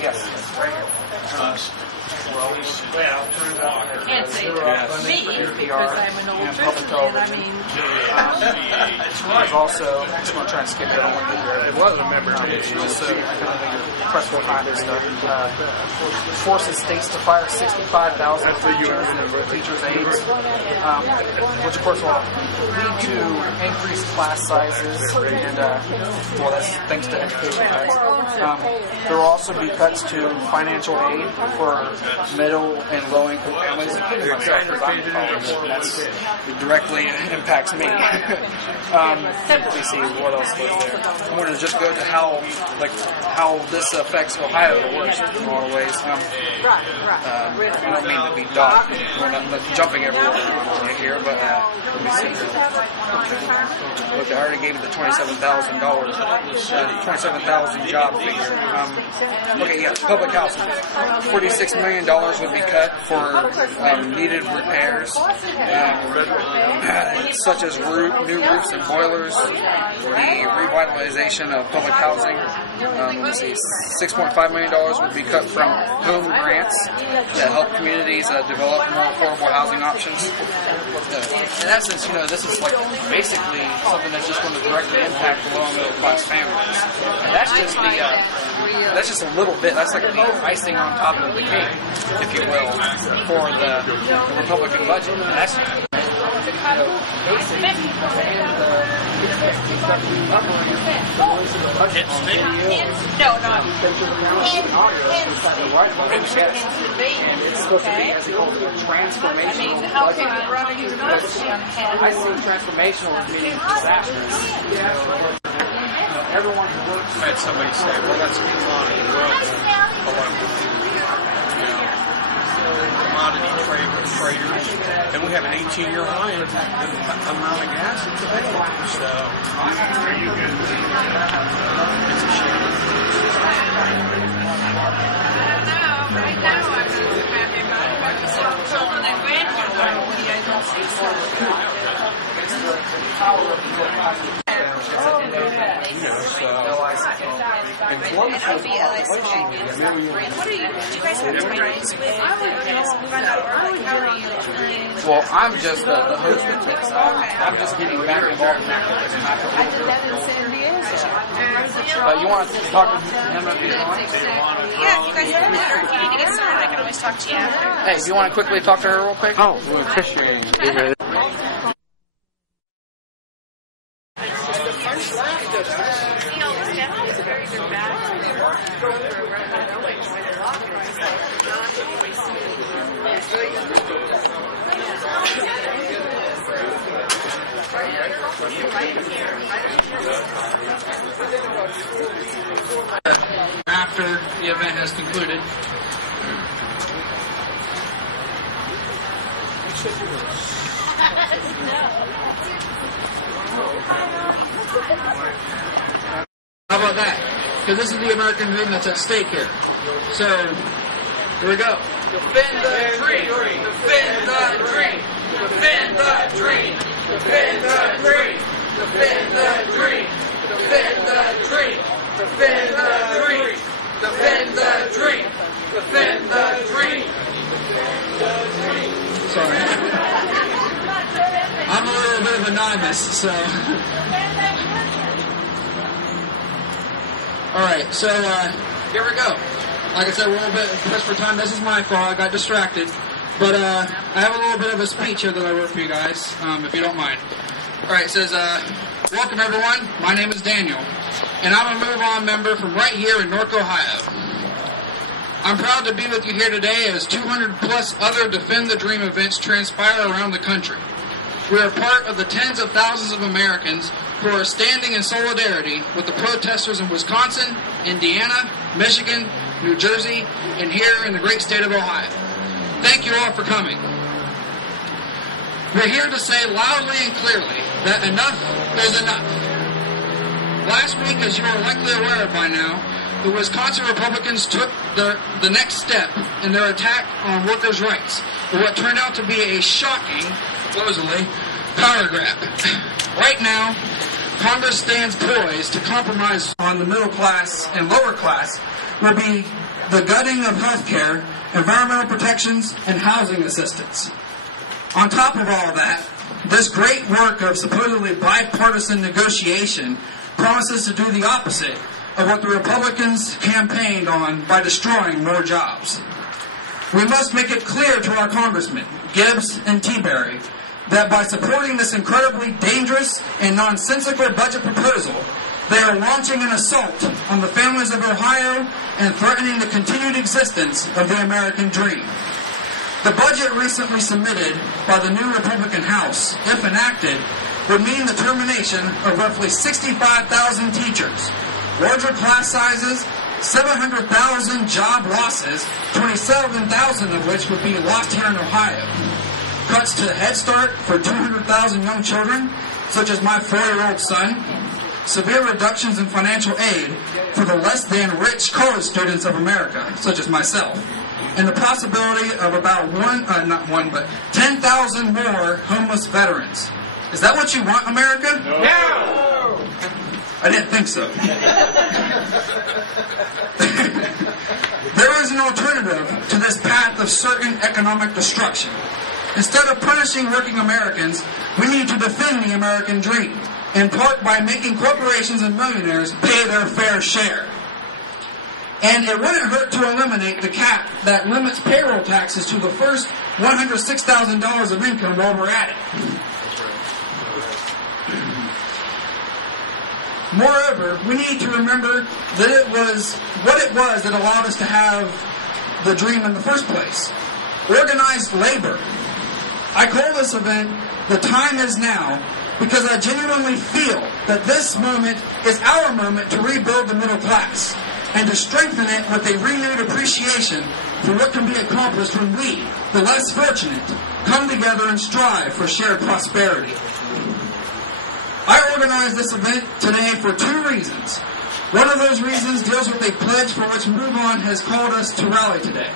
Yes, right here. Can't say me because I'm an old Christian. I mean, There's also, I'm just going to try and skip it. I don't want to do it. It was a member just so I kind of press behind this stuff. Forces states to fire 65,000 teachers' aides, which of course will lead to increased class sizes, and well, that's thanks to education cuts. There will also be cuts to financial aid for middle and low-income families, including myself, because I'm in college. That directly impacts me. Let me see what else was there. I wanted to just go to how this affects Ohio the worst in a lot of ways. I don't mean to be dark. We're not jumping everywhere here, but let me see. Look, I already gave it the $27,000, 27,000 job figure. Okay, yeah, public housing. $46 million would be cut for needed repairs, such as new roofs and boilers, the revitalization of public housing. Let's see, $6.5 million would be cut from home grants to help communities develop more affordable housing options. In essence, this is like basically something that's just going to directly impact low and middle class families. And that's just a little bit. That's like the icing on top of the cake, if you will, for the Republican budget. And that's it's supposed to be as a transformational. I mean, how can you run a university on hand? I see transformational as meaning disastrous. Everyone who works. I had somebody say, well, that's a commodity world. Commodity traders, and we have an 18-year high in the amount of gas that's available. So, it's a shame. Right now, I'm really happy about it. So, children and grandchildren, I don't see And Columbus has a population of a million. What do you guys have trainings with? Well, I'm just the host of this. I'm just getting back involved in that. You want to talk to him if you want? Yeah, if you guys have a minute, or if you need to get started, I can always talk to you after. Hey, do you want to quickly talk to her real quick? Oh, well, Christian. After the event has concluded. How about that? Because this is the American dream that's at stake here. So, here we go. Defend the dream! Defend the dream! Defend the dream! Defend the dream! Defend the dream! Defend the dream! Defend the dream! Defend the dream! Defend the dream! Sorry. I'm a little bit of a novice, so... Alright, so here we go. Like I said, we're a little bit pressed for time. This is my fault. I got distracted. But I have a little bit of a speech here that I wrote for you guys, if you don't mind. Alright, it says, welcome everyone. My name is Daniel, and I'm a Move On member from right here in Newark, Ohio. I'm proud to be with you here today as 200 plus other Defend the Dream events transpire around the country. We are part of the tens of thousands of Americans who are standing in solidarity with the protesters in Wisconsin, Indiana, Michigan, New Jersey, and here in the great state of Ohio. Thank you all for coming. We're here to say loudly and clearly that enough is enough. Last week, as you are likely aware of by now, the Wisconsin Republicans took the next step in their attack on workers' rights, for what turned out to be a shocking, supposedly, power grab. Right now, Congress stands poised to compromise on the middle class and lower class will be the gutting of health care, environmental protections, and housing assistance. On top of all that, this great work of supposedly bipartisan negotiation promises to do the opposite of what the Republicans campaigned on by destroying more jobs. We must make it clear to our congressmen, Gibbs and Teaberry, that by supporting this incredibly dangerous and nonsensical budget proposal, they are launching an assault on the families of Ohio and threatening the continued existence of the American dream. The budget recently submitted by the new Republican House, if enacted, would mean the termination of roughly 65,000 teachers, larger class sizes, 700,000 job losses, 27,000 of which would be lost here in Ohio. Cuts to Head Start for 200,000 young children, such as my 4-year-old son. Severe reductions in financial aid for the less than rich college students of America, such as myself. And the possibility of about 10,000 more homeless veterans. Is that what you want, America? No! I didn't think so. There is an alternative to this path of certain economic destruction. Instead of punishing working Americans, we need to defend the American dream, in part by making corporations and millionaires pay their fair share. And it wouldn't hurt to eliminate the cap that limits payroll taxes to the first $106,000 of income while we're at it. Moreover, we need to remember that it was what it was that allowed us to have the dream in the first place. Organized labor. I call this event The Time Is Now because I genuinely feel that this moment is our moment to rebuild the middle class and to strengthen it with a renewed appreciation for what can be accomplished when we, the less fortunate, come together and strive for shared prosperity. I organized this event today for 2 reasons. One of those reasons deals with a pledge for which Move On has called us to rally today.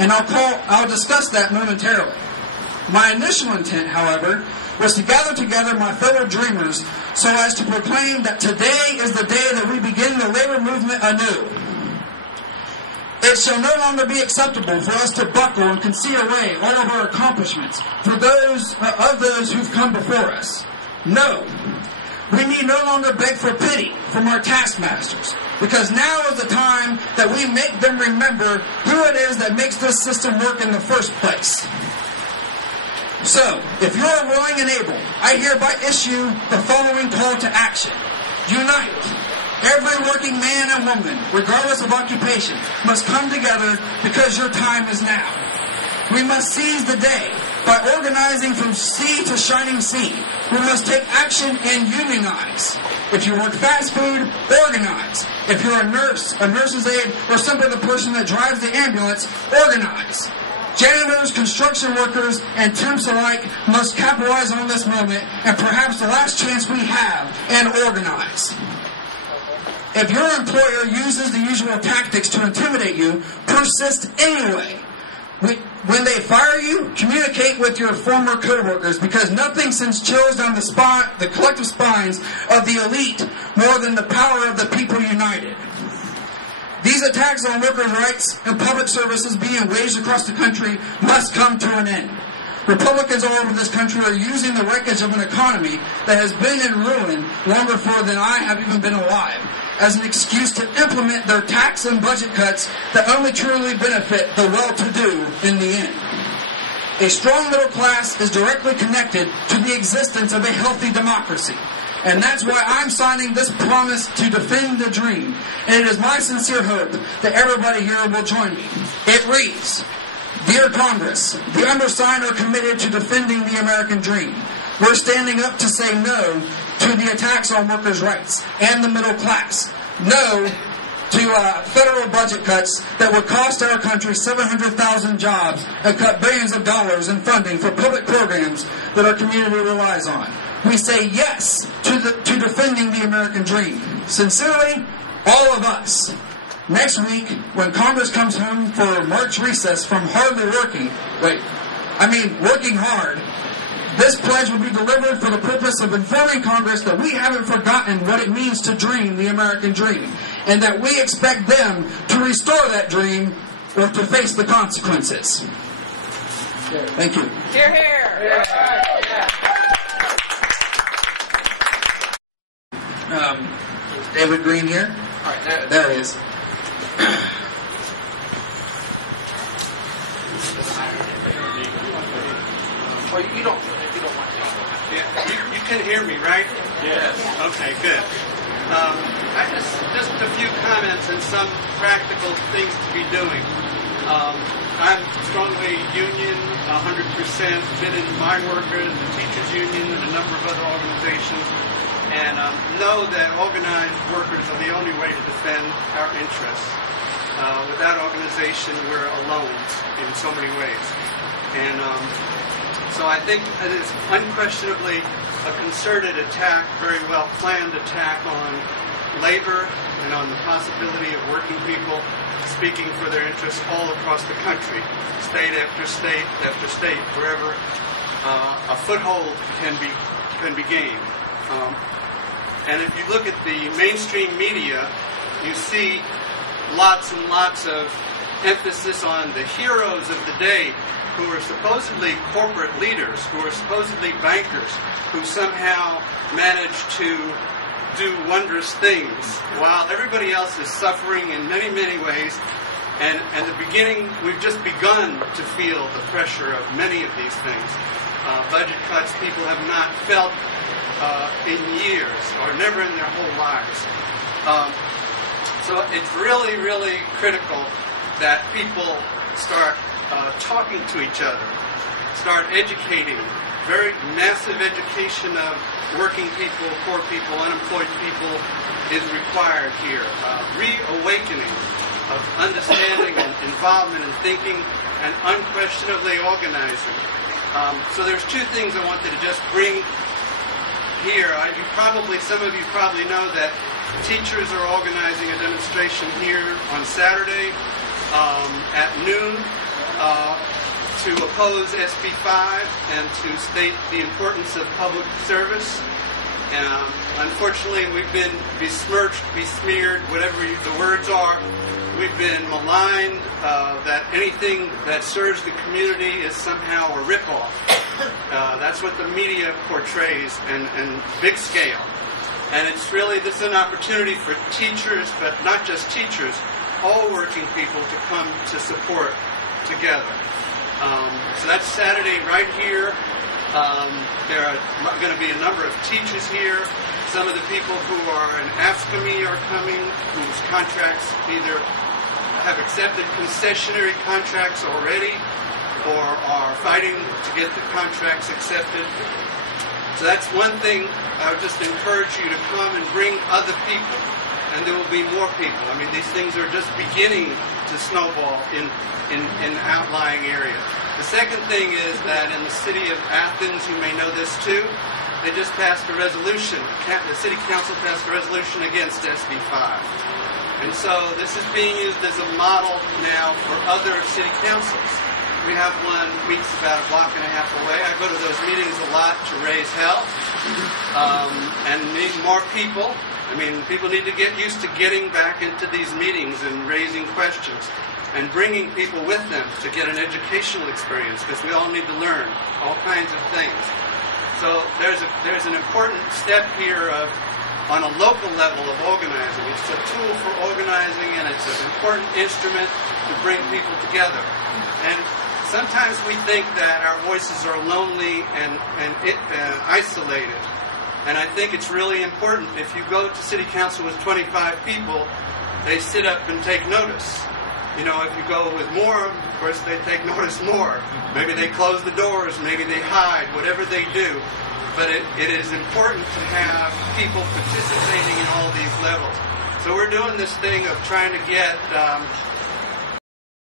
And I'll discuss that momentarily. My initial intent, however, was to gather together my fellow dreamers so as to proclaim that today is the day that we begin the labor movement anew. It shall no longer be acceptable for us to buckle and conceal away all of our accomplishments for those who've come before us. No, we need no longer beg for pity from our taskmasters, because now is the time that we make them remember who it is that makes this system work in the first place. So, if you are willing and able, I hereby issue the following call to action. Unite. Every working man and woman, regardless of occupation, must come together because your time is now. We must seize the day by organizing from sea to shining sea. We must take action and unionize. If you work fast food, organize. If you're a nurse, a nurse's aide, or simply the person that drives the ambulance, organize. Janitors, construction workers, and temps alike must capitalize on this moment and perhaps the last chance we have and organize. If your employer uses the usual tactics to intimidate you, persist anyway. When they fire you, communicate with your former co-workers because nothing sends chills down the collective spines of the elite more than the power of the people united. These attacks on workers' rights and public services being waged across the country must come to an end. Republicans all over this country are using the wreckage of an economy that has been in ruin long before than I have even been alive as an excuse to implement their tax and budget cuts that only truly benefit the well-to-do in the end. A strong middle class is directly connected to the existence of a healthy democracy. And that's why I'm signing this promise to defend the dream. And it is my sincere hope that everybody here will join me. It reads, Dear Congress, the undersigned are committed to defending the American dream. We're standing up to say no to the attacks on workers' rights and the middle class. No to federal budget cuts that would cost our country 700,000 jobs and cut billions of dollars in funding for public programs that our community relies on. We say yes to defending the American dream. Sincerely, all of us. Next week, when Congress comes home for March recess from hardly working hard, this pledge will be delivered for the purpose of informing Congress that we haven't forgotten what it means to dream the American dream, and that we expect them to restore that dream or to face the consequences. Thank you. Hear, hear. Is David Green here? All right, there he is. Well, you don't want to. Yeah, you can hear me, right? Yes. Okay, good. I just a few comments and some practical things to be doing. I'm strongly union, 100%, been in mine workers, the teachers union, and a number of other organizations, and know that organized workers are the only way to defend our interests. Without organization, we're alone in so many ways. And so I think it is unquestionably a concerted attack, very well planned attack on labor and on the possibility of working people speaking for their interests all across the country, state after state after state, wherever a foothold can be gained. And if you look at the mainstream media, you see lots and lots of emphasis on the heroes of the day, who are supposedly corporate leaders, who are supposedly bankers, who somehow manage to do wondrous things, while everybody else is suffering in many, many ways. And we've just begun to feel the pressure of many of these things. Budget cuts people have not felt in years, or never in their whole lives. So it's really, really critical that people start talking to each other, start educating. Very massive education of working people, poor people, unemployed people is required here. Reawakening of understanding and involvement and thinking, and unquestionably organizing. So there's two things I wanted to just bring here. Some of you probably know that teachers are organizing a demonstration here on Saturday at noon to oppose SB 5 and to state the importance of public service. Unfortunately, we've been besmirched, besmeared, whatever the words are. We've been maligned that anything that serves the community is somehow a ripoff. That's what the media portrays in big scale. And this is an opportunity for teachers, but not just teachers, all working people to come to support together. So that's Saturday right here. There are going to be a number of teachers here. Some of the people who are in AFSCME are coming, whose contracts either have accepted concessionary contracts already or are fighting to get the contracts accepted. So that's one thing. I would just encourage you to come and bring other people, and there will be more people. I mean, these things are just beginning to snowball in outlying areas. The second thing is that in the city of Athens, you may know this too, they just passed a resolution. The city council passed a resolution against SB 5. And so this is being used as a model now for other city councils. We have one meets about a block and a half away. I go to those meetings a lot to raise hell and need more people. I mean, people need to get used to getting back into these meetings and raising questions and bringing people with them to get an educational experience, because we all need to learn all kinds of things. So there's an important step here on a local level of organizing. It's a tool for organizing, and it's an important instrument to bring people together. And sometimes we think that our voices are lonely and isolated. And I think it's really important. If you go to city council with 25 people, they sit up and take notice. You know, if you go with more, of course, they take notice more. Maybe they close the doors, maybe they hide, whatever they do. But it is important to have people participating in all these levels. So we're doing this thing of trying to get